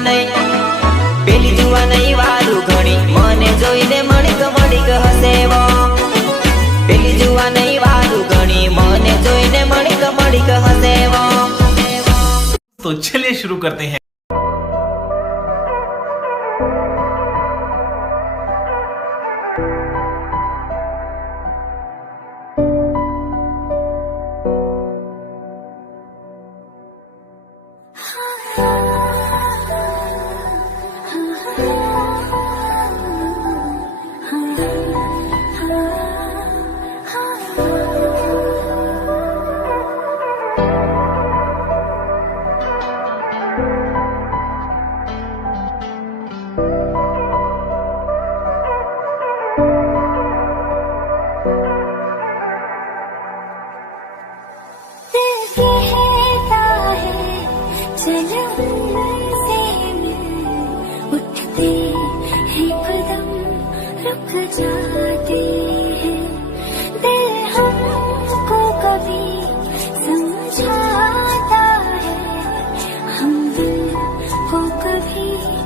नहीं पेली जुआ नहीं वालू घणी मने जोईने मणिक मणिक हसेवो पेली जुआ नहीं वालू घणी मने जोईने मणिक मणिक हसेवो। तो चलिए शुरू करते हैं। उठते हैं कदम रुक जाते